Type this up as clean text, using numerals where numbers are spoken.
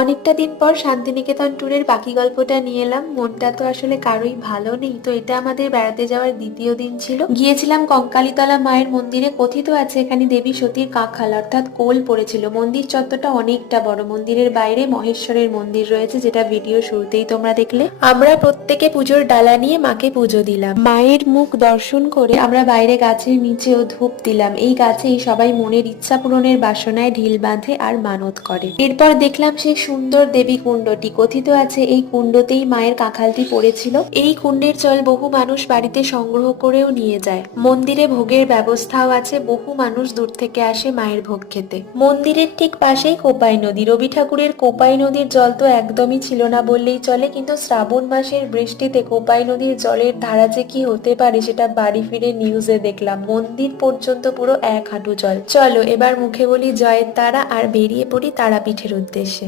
অনেকটা দিন পর শান্তিনিকেতন ট্যুরের বাকি গল্পটা নিয়ে এলাম। মনটা তো আসলে কারোই ভালো নেই, তো এটা আমাদের বেড়াতে যাওয়ার দ্বিতীয় দিন ছিল। গিয়েছিলাম কঙ্কালীতলা মায়ের মন্দিরে। কথিত আছে এখানে দেবী সতীর কাঁখাল অর্থাৎ কোল পড়েছিল। মন্দির চত্বরটা অনেকটা বড়। মন্দিরের বাইরে মহেশ্বরের মন্দির রয়েছে, যেটা ভিডিও শুরুতেই তোমরা দেখলে। আমরা প্রত্যেকে পুজোর ডালা নিয়ে মাকে পুজো দিলাম। মায়ের মুখ দর্শন করে আমরা বাইরে গাছের নিচেও ধূপ দিলাম। এই গাছেই সবাই মনের ইচ্ছা পূরণের বাসনায় ঢিল বাঁধে আর মানত করে। এরপর দেখলাম সেই সুন্দর দেবী কুণ্ডটি। কথিত আছে এই কুণ্ডতেই মায়ের কাঁখালটি পড়েছিল। এই কুণ্ডের জল বহু মানুষ বাড়িতে সংগ্রহ করেও নিয়ে যায়। মন্দিরে ভোগের ব্যবস্থাও আছে। বহু মানুষ দূর থেকে আসে মায়ের ভোগ খেতে। মন্দিরের ঠিক পাশেই কোপাই নদী। রবি ঠাকুরের কোপাই নদীর জল তো একদমই ছিল না বললেই চলে, কিন্তু শ্রাবণ মাসের বৃষ্টিতে কোপাই নদীর জলের ধারা যে কি হতে পারে সেটা বাড়ি ফিরে নিউজে দেখলাম। মন্দির পর্যন্ত পুরো 1 হাঁটু জল। চলো এবার মুখে বলি জয়ের তারা আর বেরিয়ে পড়ি তারাপীঠের উদ্দেশ্যে।